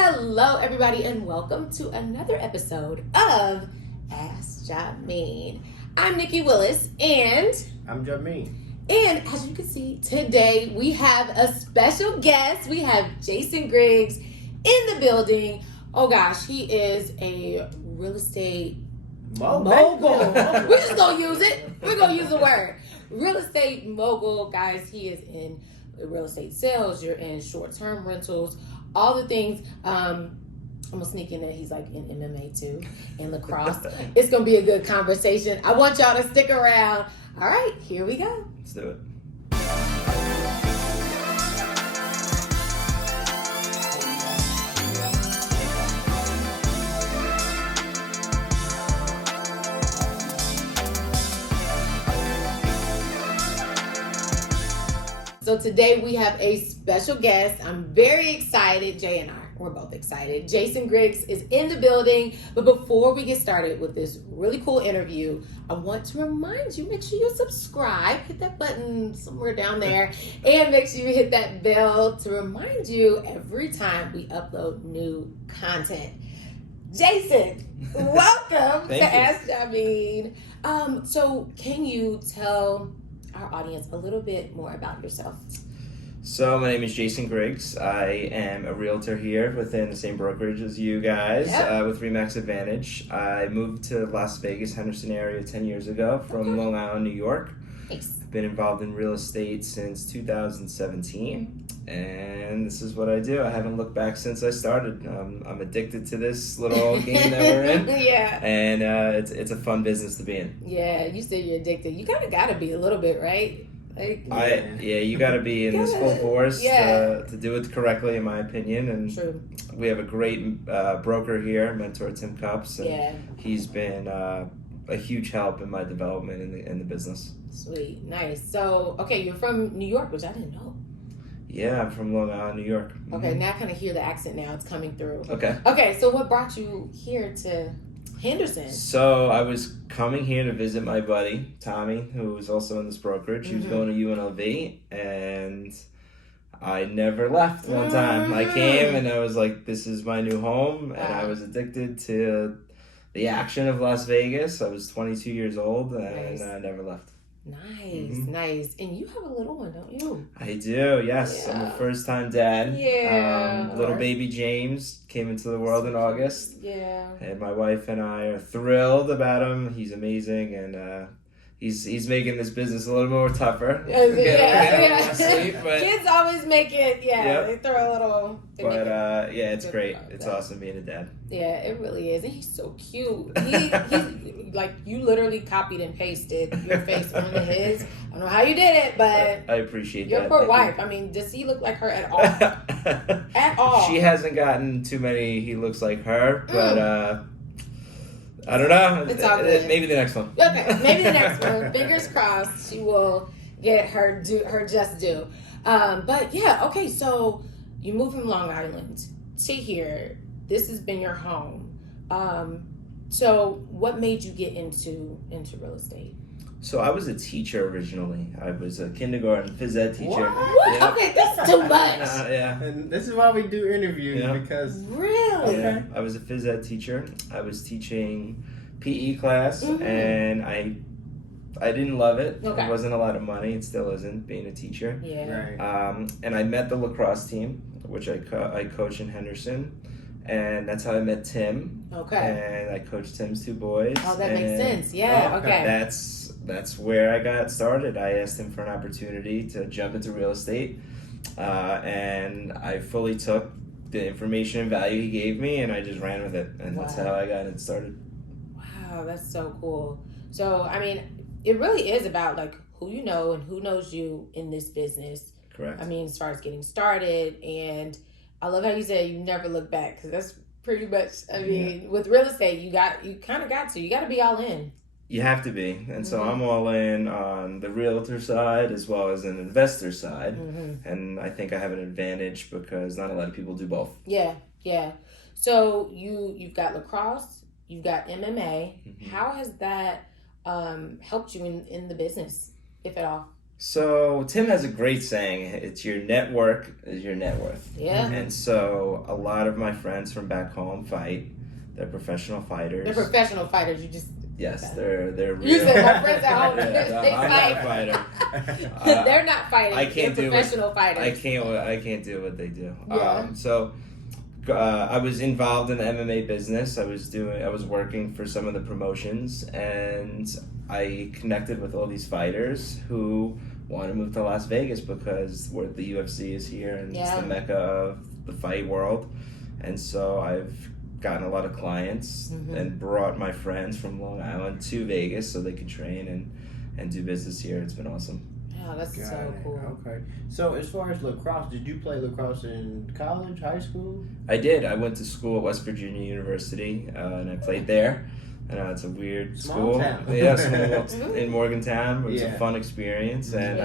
Hello, everybody, and welcome to another episode of Ask Jameen. I'm Nicci Willis, and I'm Jameen. And as you can see, today we have a special guest. We have Jason Griggs in the building. Oh gosh, he is a real estate mogul. We're just gonna use it. We're gonna use the word. Real estate mogul, guys. He is in real estate sales. You're in short-term rentals. All the things. I'm gonna sneak in there. He's like in MMA too, and lacrosse. It's gonna be a good conversation. I want y'all to stick around. All right, here we go. Let's do it. So today we have a special guest. I'm very excited. Jay and I, we're both excited. Jason Griggs is in the building. But before we get started with this really cool interview, I want to remind you, make sure you subscribe. Hit that button somewhere down there. And make sure you hit that bell to remind you every time we upload new content. Jason, welcome to Ask Jameen. So can you tell our audience a little bit more about yourself? So my name is Jason Griggs. I am a realtor here within the same brokerage as you guys, with Remax Advantage. I moved to Las Vegas, Henderson area 10 years ago from Long Island, New York. Nice. I've been involved in real estate since 2017, and this is what I do. I haven't looked back since I started. I'm addicted to this little game that we're in. Yeah. And it's a fun business to be in. Yeah, you said you're addicted. You kind of got to be a little bit, right? Like, you got to be in this full force to do it correctly, in my opinion. And true. We have a great broker here, mentor Tim Cups, and he's been a huge help in my development in the business. Sweet, nice. So, okay, you're from New York, which I didn't know. Yeah, I'm from Long Island, New York. Okay, now I kind of hear the accent now. It's coming through. Okay, so what brought you here to Henderson? So I was coming here to visit my buddy, Tommy, who was also in this brokerage. He was going to UNLV, and I never left one time. I came, and I was like, this is my new home, and I was addicted to the action of Las Vegas. I was 22 years old, and I never left. Nice. And you have a little one, don't you? I do, yes. Yeah. I'm a first-time dad. Yeah. Little baby James came into the world in August. Yeah. And my wife and I are thrilled about him. He's amazing, and he's making this business a little more tougher. Sleep, but kids always make it, they throw a little. But it's great. It's awesome being a dad. Yeah, it really is. And he's so cute. He's like, you literally copied and pasted your face onto his. I don't know how you did it, but I appreciate your that. Your poor wife. I mean, does he look like her at all? At all. She hasn't gotten too many he looks like her, but I don't know. It's all good. Maybe the next one. Okay, maybe the next one. Fingers crossed she will get her just due. But yeah, okay, so you moved from Long Island to here. This has been your home. So what made you get into real estate? So I was a teacher originally. I was a kindergarten phys ed teacher. What? Yeah. Okay, that's too much. Yeah. And this is why we do interviews, because... Really? Yeah. I was a phys ed teacher. I was teaching PE class, and I didn't love it. Okay. It wasn't a lot of money. It still isn't, being a teacher. Yeah. Right. And I met the lacrosse team, which I coach in Henderson. And that's how I met Tim. Okay. And I coached Tim's two boys. Oh, that makes sense. Yeah, okay. That's where I got started. I asked him for an opportunity to jump into real estate. And I fully took the information and value he gave me, and I just ran with it. And that's how I got it started. Wow, that's so cool. So, I mean, it really is about, like, who you know and who knows you in this business. Correct. I mean, as far as getting started, and I love how you said you never look back, because that's pretty much, I mean, with real estate, you got to be all in. You have to be. And so I'm all in on the realtor side as well as an investor side. And I think I have an advantage because not a lot of people do both. Yeah. So you've got lacrosse, you've got MMA. How has that helped you in the business, if at all? So Tim has a great saying. It's your network is your net worth. Yeah. And so a lot of my friends from back home fight. They're professional fighters. They're professional fighters. You just yes, they're real. You said my friends at home. Yeah, they I'm fight. not a fighter. They're not fighting. I can't They're do professional fighters. I can't do what they do. Yeah. I was involved in the MMA business. I was working for some of the promotions, and I connected with all these fighters who want to move to Las Vegas because where the UFC is here and it's the mecca of the fight world. And so I've gotten a lot of clients and brought my friends from Long Island to Vegas so they can train and do business here. It's been awesome. Oh, that's so cool. Okay. So as far as lacrosse, did you play lacrosse in college, high school? I did. I went to school at West Virginia University, and I played there. I know it's a weird Small school. town. Yeah, small in Morgantown. It was a fun experience, and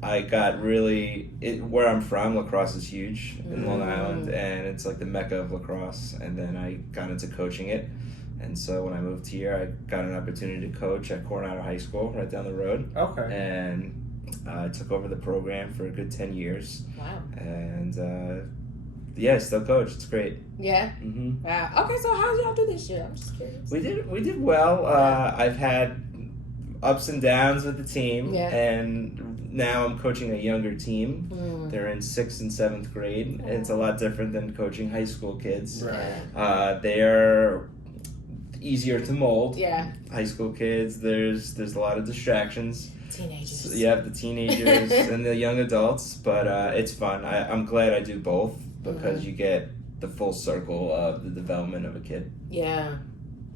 I got really where I'm from. Lacrosse is huge in Long Island, and it's like the mecca of lacrosse. And then I got into coaching it. And so when I moved here, I got an opportunity to coach at Coronado High School right down the road. Okay. And I took over the program for a good 10 years. Wow. And I still coach. It's great. Yeah. Mm-hmm. Wow. Okay, so how did y'all do this year? I'm just curious. We did well. I've had ups and downs with the team, and now I'm coaching a younger team. They're in 6th and 7th grade, and it's a lot different than coaching high school kids. Right. They're easier to mold. Yeah. High school kids, there's a lot of distractions. Teenagers. So you have the teenagers and the young adults, but it's fun. I'm glad I do both because you get the full circle of the development of a kid. Yeah.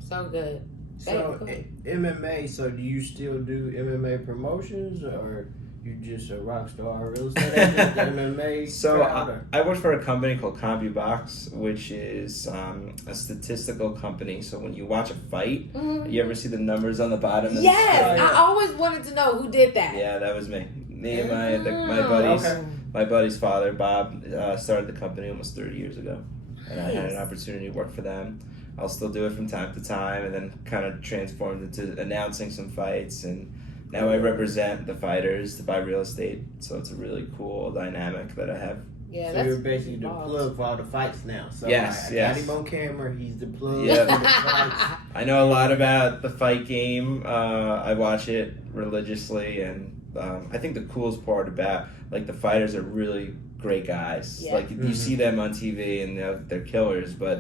So good. So MMA, so do you still do MMA promotions or you just a rock star real estate agent, MMA? So I work for a company called CompuBox, which is a statistical company. So when you watch a fight, you ever see the numbers on the bottom of the screen? I always wanted to know who did that. Yeah, that was me. Me and my buddies. Okay. My buddy's father, Bob, started the company almost 30 years ago. And I had an opportunity to work for them. I'll still do it from time to time, and then kind of transformed into announcing some fights. And now I represent the fighters to buy real estate. So it's a really cool dynamic that I have. Yeah, so you're basically the plug for all the fights now. So yes. I got him on camera. He's the plug Yeah. for the fights. I know a lot about the fight game. I watch it religiously, and I think the coolest part about the fighters are really great guys. Yeah. You see them on TV and they're killers, but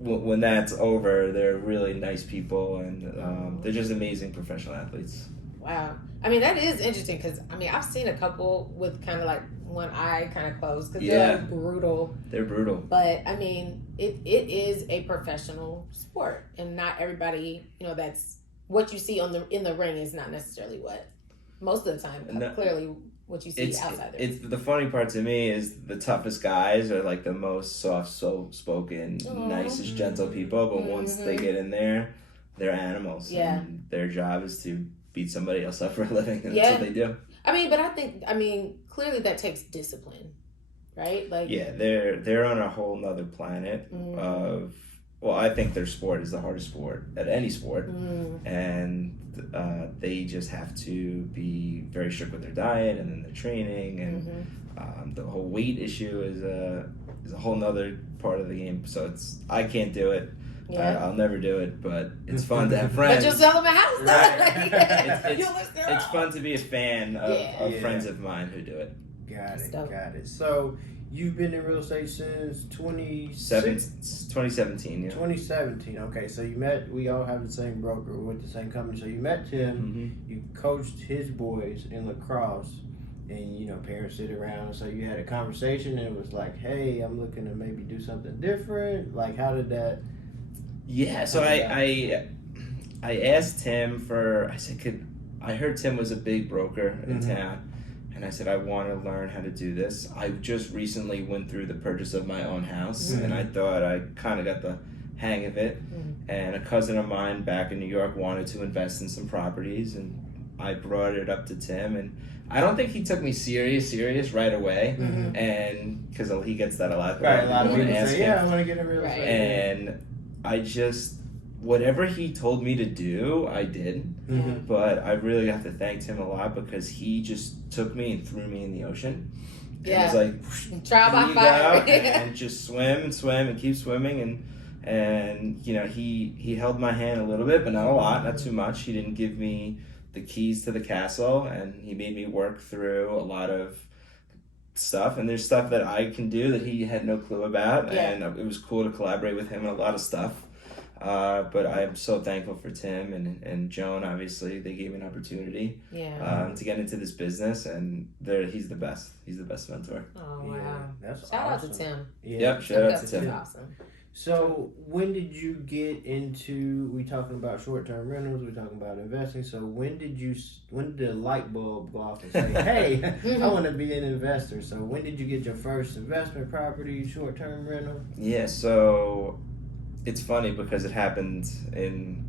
when that's over, they're really nice people, and they're just amazing professional athletes. Wow. I mean, that is interesting because, I've seen a couple with kind of one eye kind of closed because they're brutal. They're brutal. But, it is a professional sport, and not everybody, that's what you see in the ring is not necessarily what most of the time, clearly what you see outside there. It's the funny part to me is the toughest guys are the most soft-spoken, nicest, gentle people, but once they get in there, they're animals. Yeah. And their job is to beat somebody else up for a living, and that's what they do. But I think, clearly that takes discipline, right? They're on a whole nother planet of, I think their sport is the hardest sport at any sport, and they just have to be very strict with their diet and then their training, and the whole weight issue is a whole nother part of the game. So I can't do it. Yeah. I'll never do it, but it's fun to have friends. But you'll sell them a house, though. It's fun to be a fan of friends of mine who do it. Got it. So you've been in real estate since 2017, yeah. 2017, okay. So we all have the same broker with the same company. So you met Tim, you coached his boys in lacrosse, and parents sit around. So you had a conversation and it was like, hey, I'm looking to maybe do something different. How did that... Yeah, so I asked Tim I heard Tim was a big broker in town, and I said, I want to learn how to do this. I just recently went through the purchase of my own house, and I thought I kind of got the hang of it, and a cousin of mine back in New York wanted to invest in some properties, and I brought it up to Tim, and I don't think he took me serious right away, and because he gets that a lot. Right, a lot of people say, I want to get a real estate. And I just whatever he told me to do, I did. Mhm. But I really have to thank him a lot because he just took me and threw me in the ocean. Yeah. It was like, trial by here you fire. go, and just swim and swim and keep swimming. And you know, he held my hand a little bit, but not a lot, not too much. He didn't give me the keys to the castle, and he made me work through a lot of stuff. And there's stuff that I can do that he had no clue about, Yeah. and it was cool to collaborate with him on a lot of stuff. But I'm so thankful for Tim and Joan. Obviously, they gave me an opportunity to get into this business, and he's the best. He's the best mentor. Oh wow! That's Shout awesome. out to Tim. Yeah. Yep, shout out to That's Tim. awesome. So when did you get into? We talking about short-term rentals. We talking about investing. So when did the light bulb go off and say, "Hey, I want to be an investor"? So when did you get your first investment property, short-term rental? Yeah, so it's funny because it happened in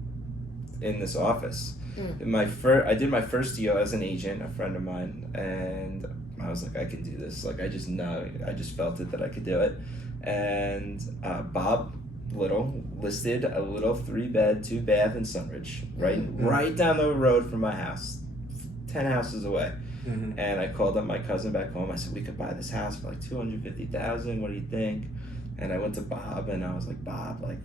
this office. I did my first deal as an agent, a friend of mine, and I was like, I can do this. Like, I just felt it that I could do it. And Bob Little listed a little 3-bed, 2-bath in Sunridge, right down the road from my house, 10 houses away. Mm-hmm. And I called up my cousin back home. I said, we could buy this house for like $250,000. What do you think? And I went to Bob and I was like, Bob, like,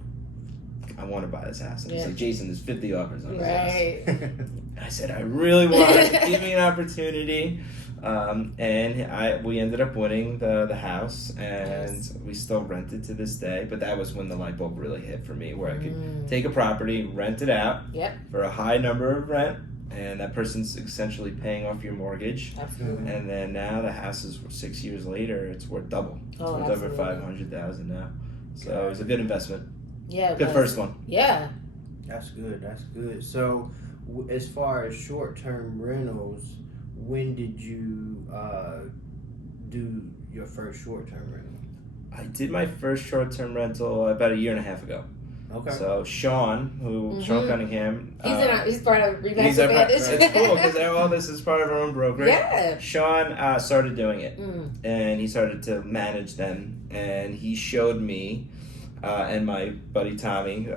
I want to buy this house. And he's like, Jason, there's 50 offers on this house. And I said, I really want it. Give me an opportunity. And we ended up winning the house, and we still rent it to this day. But that was when the light bulb really hit for me, where I could take a property, rent it out for a high number of rent, and that person's essentially paying off your mortgage. Absolutely. And then now the house is 6 years later, it's worth double. It's worth over $500,000 now. So it was a good investment. Yeah, good first one. Yeah, that's good. That's good. So as far as short-term rentals, when did you do your first short-term rental? I did my first short-term rental about a year and a half ago. Okay. So Sean Cunningham, he's part of Remax Advantage. It's cool because all this is part of our own brokerage. Yeah. Sean started doing it, and he started to manage them, and he showed me and my buddy Tommy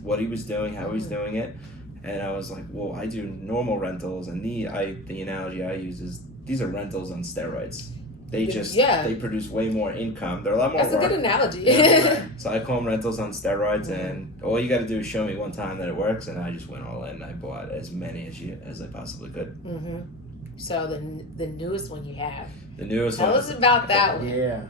what he was doing, how he's doing it. And I was like, well, I do normal rentals, and the analogy I use is these are rentals on steroids. They they produce way more income. They're a lot more That's work. a good analogy. Yeah. So I call them rentals on steroids, and all you got to do is show me one time that it works, and I just went all in. I bought as many as I possibly could. So the newest one you have. The newest one. Tell us about that one. Yeah.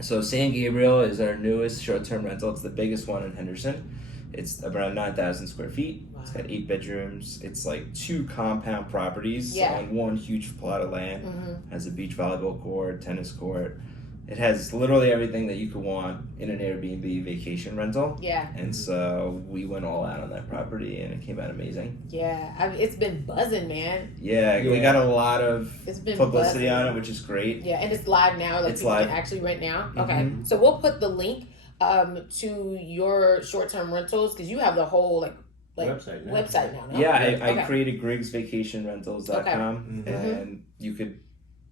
So San Gabriel is our newest short-term rental. It's the biggest one in Henderson. It's around 9,000 square feet. Wow. It's got 8 bedrooms. It's like 2 compound properties on one huge plot of land. Has a beach volleyball court, tennis court. It has literally everything that you could want in an Airbnb vacation rental. Yeah. And so we went all out on that property, and it came out amazing. Yeah. It's been buzzing, man. Yeah. We got a lot of publicity buzzing on it, which is great. Yeah, and it's live now. Like, people can actually rent now. Okay. So we'll put the link to your short-term rentals, because you have the whole website now. No? Yeah, I created GriggsVacationRentals.com, and you could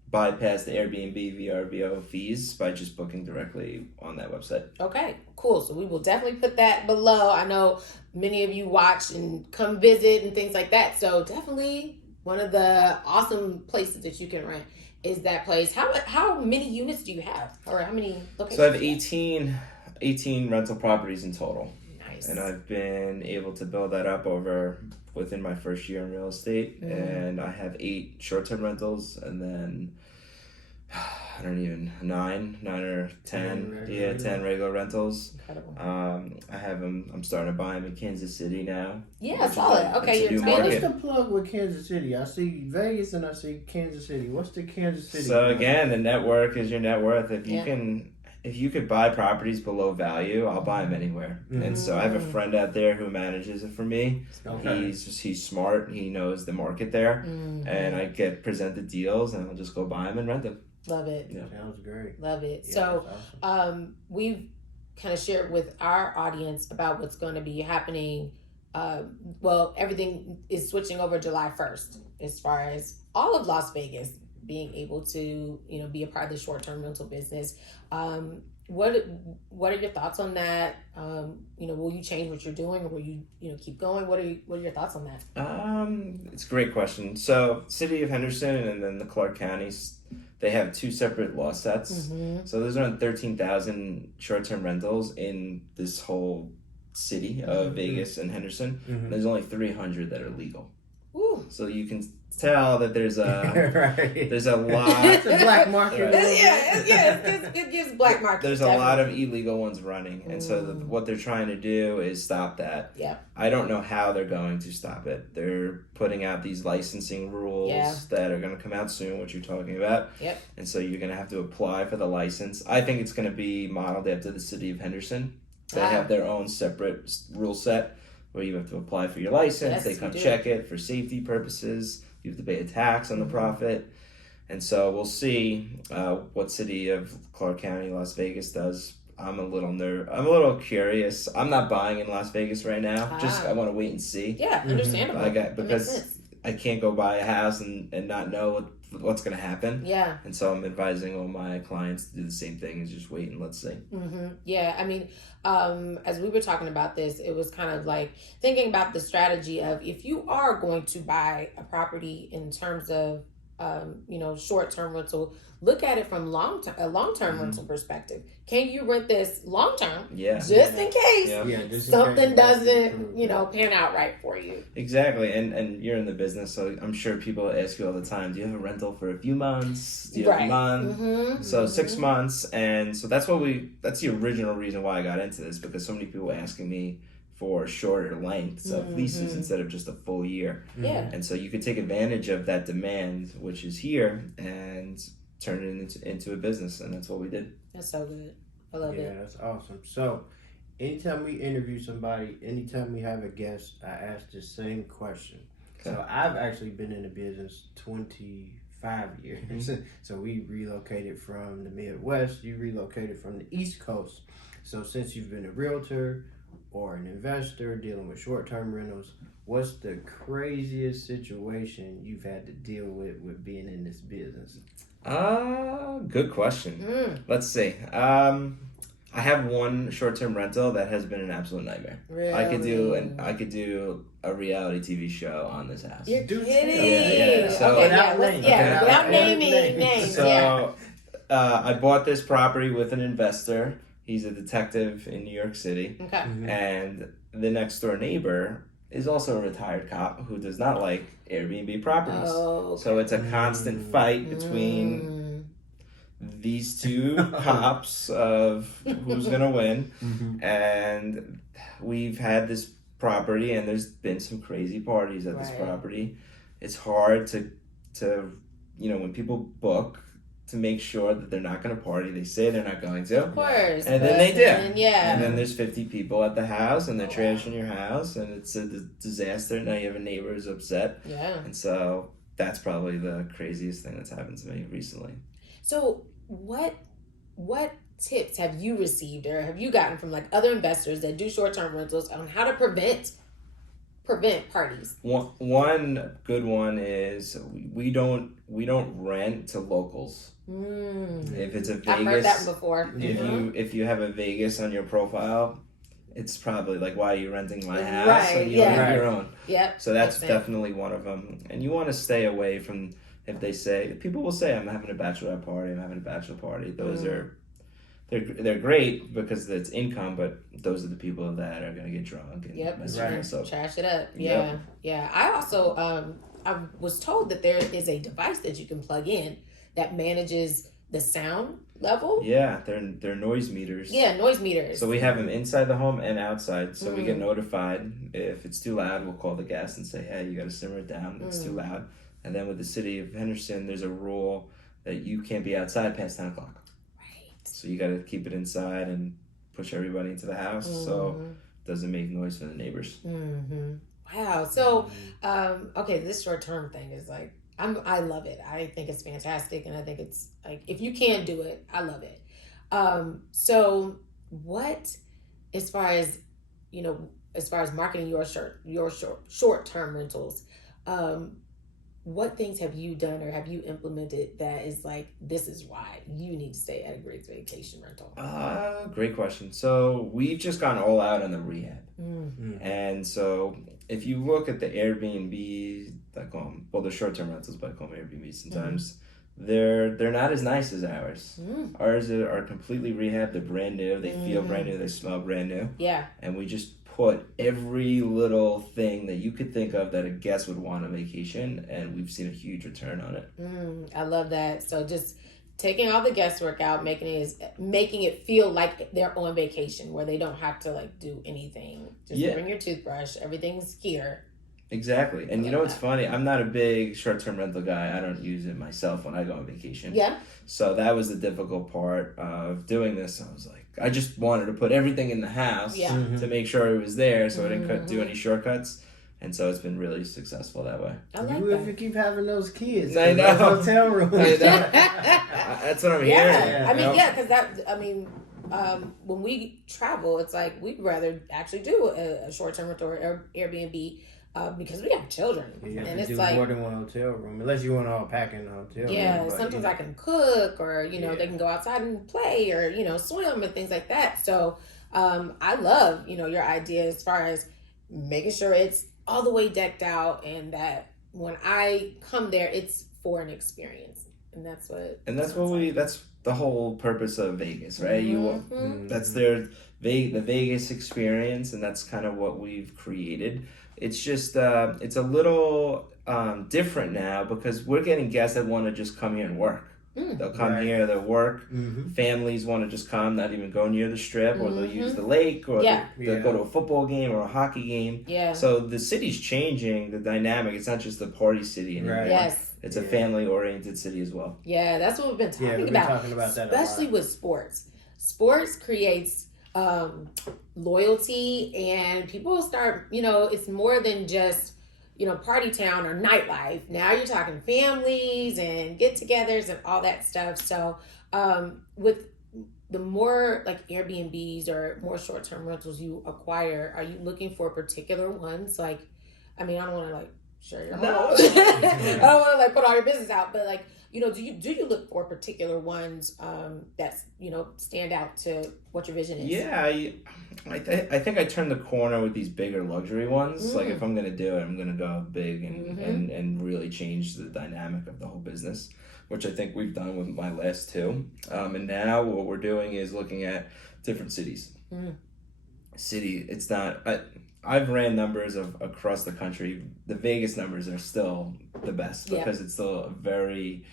bypass the Airbnb VRBO fees by just booking directly on that website. Okay, cool. So we will definitely put that below. I know many of you watch and come visit and things like that. So definitely one of the awesome places that you can rent is that place. How many units do you have, or how many locations? So I have 18 rental properties in total. Nice. And I've been able to build that up within my first year in real estate. And I have 8 short-term rentals, and then I don't even 9 or 10 10 regular rentals. Incredible. I have them. I'm starting to buy them in Kansas City now. Yeah, solid. Okay, you're expanding. What's the plug with Kansas City? I see Vegas and I see Kansas City. What's the Kansas City? So again, the network is your net worth. If you could buy properties below value, I'll buy them anywhere. And so I have a friend out there who manages it for me. Okay. He's smart. He knows the market there, and I get presented deals, and I'll just go buy them and rent them. Love it. Yeah. Sounds great. Love it. Yeah, so, awesome. We've kind of shared with our audience about what's going to be happening. Well, everything is switching over July 1st as far as all of Las Vegas being able to, be a part of the short-term rental business. what are your thoughts on that? Will you change what you're doing, or will you keep going? What are your thoughts on that? It's a great question. So, City of Henderson and then the Clark counties, they have two separate law sets. Mm-hmm. So there's around 13,000 short-term rentals in this whole city of Vegas and Henderson. Mm-hmm. There's only 300 that are legal. Ooh. So you can tell that there's a right. there's a lot. It's a black market. Right. It gives black market. There's definitely. a lot of illegal ones running, and so what they're trying to do is stop that. Yeah. I don't know how they're going to stop it. They're putting out these licensing rules that are going to come out soon, what you're talking about. Yep. And so you're going to have to apply for the license. I think it's going to be modeled after the City of Henderson. They have their own separate rule set where you have to apply for your license. Yes, they come you do. check it for safety purposes. You have to pay a tax on the profit. And so we'll see what City of Clark County, Las Vegas does. I'm a little curious. I'm not buying in Las Vegas right now. I want to wait and see. Yeah, understandable. Because I can't go buy a house and not know what's going to happen. Yeah. And so I'm advising all my clients to do the same thing, is just wait and let's see. Mm-hmm. Yeah, I mean, as we were talking about this, it was kind of like thinking about the strategy of, if you are going to buy a property in terms of short-term rental, look at it from a long-term rental perspective. Can you rent this long-term? Yeah. Just in case Just in something case doesn't, pan out right for you. Exactly. And you're in the business, so I'm sure people ask you all the time, do you have a rental for a few months? Do you have a month? Mm-hmm. So 6 months. And so that's the original reason why I got into this, because so many people were asking me for shorter lengths of leases instead of just a full year. Yeah. And so you could take advantage of that demand, which is here, and turn it into a business. And that's what we did. That's so good. I love it. Yeah, that's awesome. So anytime we interview somebody, anytime we have a guest, I ask the same question. Okay. So I've actually been in the business 25 years. Mm-hmm. So we relocated from the Midwest. You relocated from the East Coast. So since you've been a realtor or an investor dealing with short-term rentals, what's the craziest situation you've had to deal with being in this business? Good question. Let's see. I have one short-term rental that has been an absolute nightmare. Really? I could do a reality TV show on this house. You're Do kidding. Yeah. So without naming names. So I bought this property with an investor. He's a detective in New York City. Okay. And the next door neighbor is also a retared cop who does not like Airbnb properties. Oh, okay. So it's a constant fight between these two cops of who's going to win. And we've had this property, and there's been some crazy parties at this property. It's hard to when people book, to make sure that they're not going to party. They say they're not going to. Of course. And then they do. Yeah. And then there's 50 people at the house, and they're trashing your house, and it's a disaster. Now you have a neighbor who's upset. Yeah. And so that's probably the craziest thing that's happened to me recently. So what tips have you received or have you gotten from like other investors that do short-term rentals on how to prevent parties? One good one is we don't rent to locals. If it's a Vegas, I've heard that before. If you have a Vegas on your profile, it's probably like, why are you renting my house? Right, So you have your own. Yep. So that's definitely one of them. And you want to stay away from, if they say, people will say, I'm having a bachelorette party, I'm having a bachelor party. Those are, they're great because it's income, but those are the people that are going to get drunk and mess around. So trash it up. Yeah. Yeah. I also, I was told that there is a device that you can plug in that manages the sound level. Yeah, they're noise meters. Yeah, noise meters. So we have them inside the home and outside. So we get notified if it's too loud. We'll call the guest and say, hey, you got to simmer it down. It's too loud. And then with the City of Henderson, there's a rule that you can't be outside past 10 o'clock. Right. So you got to keep it inside and push everybody into the house so it doesn't make noise for the neighbors. Wow. So, okay, this short-term thing is like, I love it. I think it's fantastic, and I think it's like, if you can do it, I love it. So what, as far as marketing your short-term rentals, what things have you done or have you implemented that is like, this is why you need to stay at a Griggs Vacation Rental? Great question. So we've just gone all out on the rehab. Mm. And so if you look at the Airbnb, the short-term rentals, but I call them Airbnb sometimes, they're not as nice as ours. Ours are completely rehabbed. They're brand new. They feel brand new. They smell brand new. Yeah. And we just put every little thing that you could think of that a guest would want on vacation, and we've seen a huge return on it. I love that. So just taking all the guesswork out, making it feel like they're on vacation, where they don't have to like do anything. Just bring your toothbrush. Everything's here. Exactly. And you know what's funny? I'm not a big short-term rental guy. I don't use it myself when I go on vacation. Yeah. So that was the difficult part of doing this. I was like, I just wanted to put everything in the house to make sure it was there, so I didn't do any shortcuts. And so it's been really successful that way. I like you that. if you keep having those kids. I know. Hotel room. That's what I'm hearing. I mean, because when we travel, it's like we'd rather actually do a short-term rental or Airbnb because we have children. You have and to it's do like more than one hotel room, unless you want to all pack in the hotel room. Yeah, sometimes I can cook, or they can go outside and play, or swim and things like that. So I love your idea as far as making sure it's all the way decked out, and that when I come there, it's for an experience, and that's the whole purpose of Vegas, right? That's the Vegas experience, and that's kind of what we've created. It's just it's a little different now because we're getting guests that want to just come here and work. They'll come here, they'll work. Families want to just come, not even go near the strip, or they'll use the lake, or they'll go to a football game or a hockey game. Yeah. So the city's changing the dynamic. It's not just a party city anymore. Right. Yes. It's a family-oriented city as well. Yeah, that's what we've been talking we've about. been talking about that especially with sports. Sports creates loyalty, and people start, it's more than just, party town or nightlife. Now you're talking families and get-togethers and all that stuff. So with the more like Airbnbs or more short-term rentals you acquire, are you looking for particular ones? Like, I mean, I don't want to like share your whole, I don't want to like put all your business out, but like, do you look for particular ones that's stand out to what your vision is? Yeah, I think I turned the corner with these bigger luxury ones. Like if I'm gonna do it, I'm gonna go big and really change the dynamic of the whole business, which I think we've done with my last two. And now what we're doing is looking at different cities. It's not. I've ran numbers of across the country. The Vegas numbers are still the best because it's still a very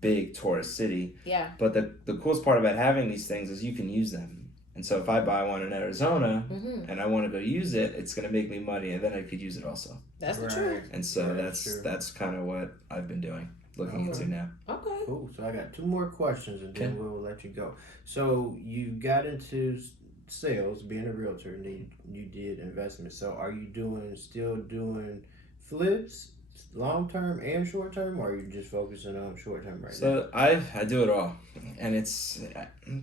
big tourist city. Yeah. But the coolest part about having these things is you can use them. And so if I buy one in Arizona and I want to go use it, it's going to make me money, and then I could use it also. That's the truth. And so that's kind of what I've been doing, looking into now. Okay. Cool. So I got two more questions, and then we'll let you go. So you got into sales, being a realtor, and you did investments. So are you still doing flips, long term and short term, or are you just focusing on short term right now? So I do it all, and it's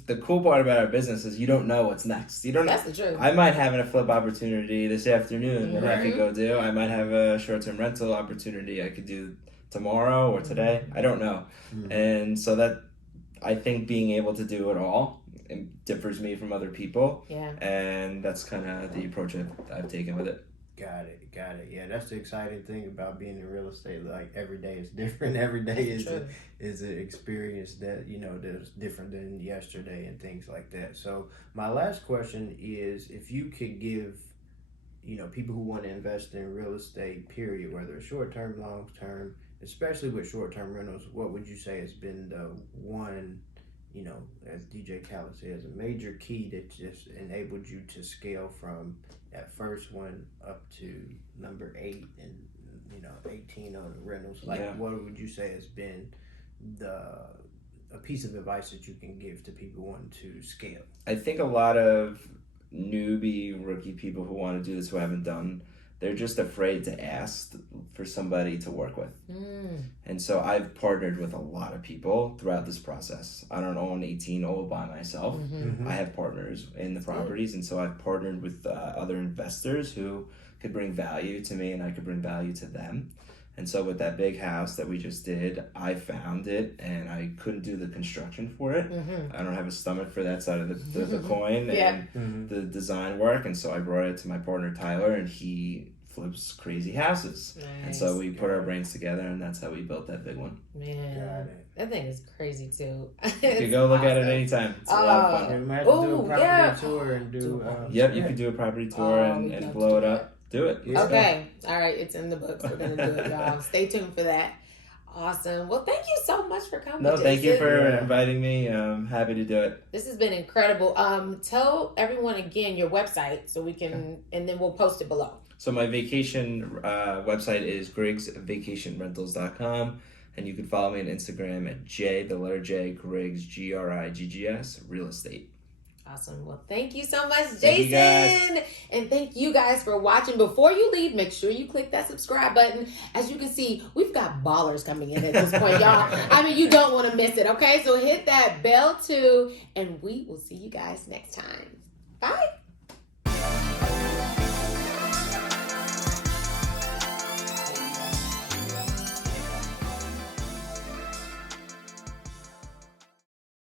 the cool part about our business is you don't know what's next. You don't. That's the truth. I might have a flip opportunity this afternoon that I could go do. I might have a short term rental opportunity I could do tomorrow or today. I don't know, and so that I think being able to do it all. It differs me from other people. Yeah. And that's kind of the approach I've taken with it. Got it. Yeah, that's the exciting thing about being in real estate. Like every day is different. Every day is an experience that that's different than yesterday and things like that. So my last question is, if you could give people who want to invest in real estate, period, whether it's short term, long term, especially with short term rentals, what would you say has been the one, as DJ Khaled says, a major key that just enabled you to scale from that first one up to number 8 and 18 on the rentals? What would you say has been a piece of advice that you can give to people wanting to scale? I think a lot of rookie people who want to do this, who haven't done, they're just afraid to ask for somebody to work with. And so I've partnered with a lot of people throughout this process. I don't own 18 all by myself. I have partners in the properties, and so I've partnered with other investors who could bring value to me, and I could bring value to them. And so with that big house that we just did, I found it and I couldn't do the construction for it. I don't have a stomach for that side of the coin and the design work. And so I brought it to my partner, Tyler, and he flips crazy houses. Nice. And so we put our brains together and that's how we built that big one. Man, that thing is crazy too. You can go look at it anytime. It's a lot of fun. Yeah, we might have to do a property tour and do. Yep, you could do a property tour and blow it up. Do it. Okay. All right. It's in the books. We're going to do it, y'all. Stay tuned for that. Awesome. Well, thank you so much for coming. No, thank you for inviting me. I'm happy to do it. This has been incredible. Tell everyone again your website so we can, and then we'll post it below. So my vacation website is griggsvacationrentals.com. And you can follow me on Instagram at J Griggs, Griggs, Real Estate. Awesome. Well, thank you so much, Jason. And thank you guys for watching. Before you leave, make sure you click that subscribe button. As you can see, we've got ballers coming in at this point, y'all. I mean, you don't want to miss it, okay? So hit that bell too, and we will see you guys next time. Bye.